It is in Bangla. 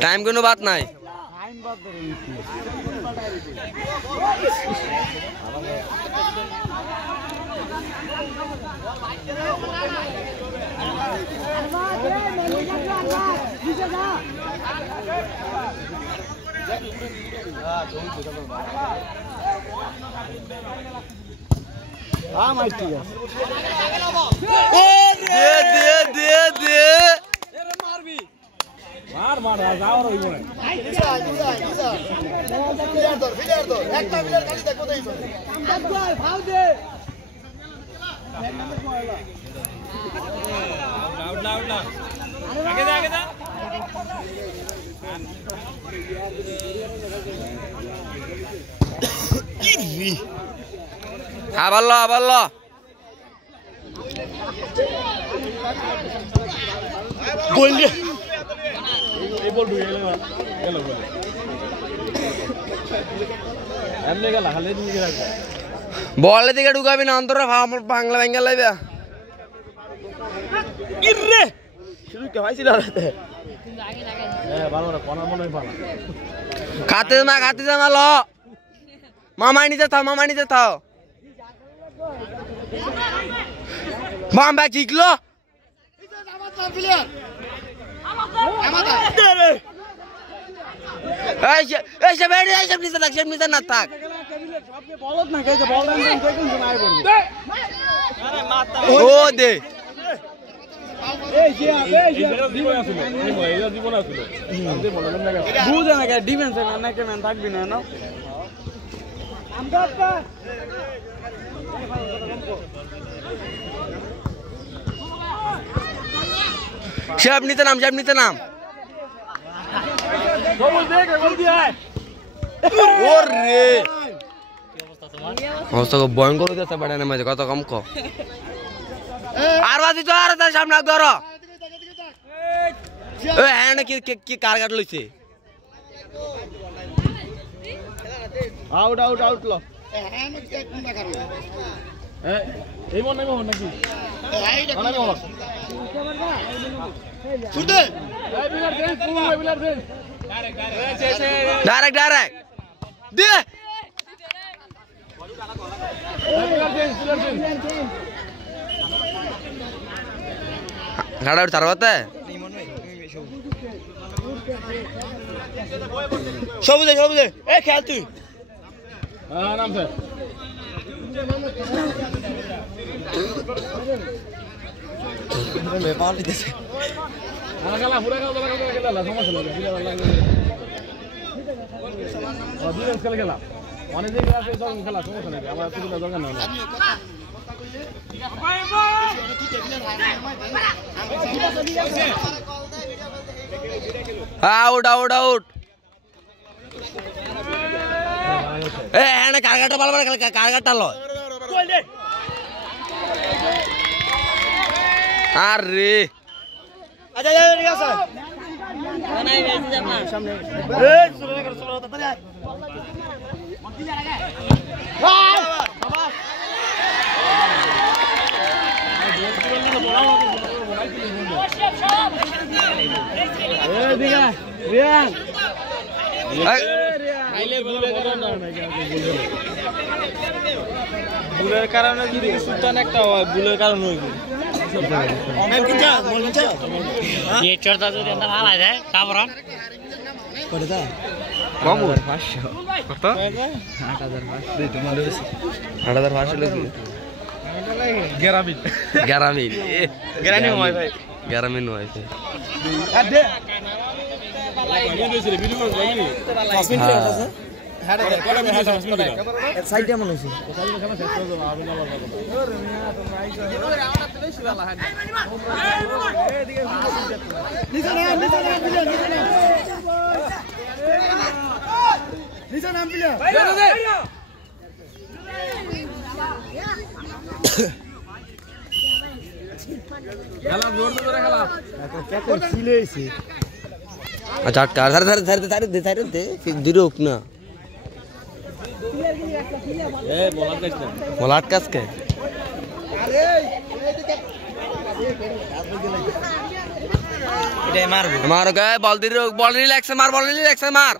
टाइम कोनो बात नहीं टाइम बात हाँ माइक ठीक है दे मार भी मार जाओ रही है प्लेयर दो एक प्लेयर खाली देखो नहीं भाव दे आउट आगे जा আবাল্লা গোল দিয়ে এই বল ঢুকে গেল বলে এমনি গেল হালে দিয়ে গেল বলের দিকে ঢুকাবি না অন্তরে বাংলা ব্যাঙ্গা লাইবে ইরে শুরু কে ভাইছিল রাতে ভালো না কোন মনে হয় ভালো খাতে না ল মামাই নিতে থাও বাম্বা জিতলো সব নিচে না থাক ও দে বুঝে না ডিফেন্স থাকবি না সব নিতে নাম ওরে অবস্থা ভয়ঙ্কর হইতেছে বাড়ানোর মাঝে কত কম ক আর বাদি তো আর তার সামনে ধর হ্যাঁ কি কার কাট লইছে আউট লো এই মন নাকি ডাইরেক্ট দে গাড়া తర్వాత সবুজে এ খেল তুই নাম স্যার ব্যাপার দিতেছে খেলা পুরা খেলা সমস্যা নেই খেলা অনেক জায়গায় আছে সব খেলা সমস্যা নেই আমার কিছু দরকার নেই আউট এ হ্যাঁ কারগাটা ভালো কারগাটা লয় আরে আচ্ছা ঠিক আছে নাই মেসেজ আপনার সামনে এই চলো তাড়াতাড়ি বুলের কারণে যদি সুলতান একটা হয় বুলের কারণে হইব ये चढ़ता तो अंदर हाल आ जाए काबरा কতটা বাবু 500 কত 8500 দে তোমার লইছি 8500 লইছি গ্রামীণ গ্রামীণ হয় ভাই গ্রামীণ হয় আর দে সাইডে মনে হইছে अच्छा धर दे फिर दिरोक ना बोलाट कस के এটাই মারবো মার গে বল রিল্যাক্সে মার বল রিল্যাক্সে মার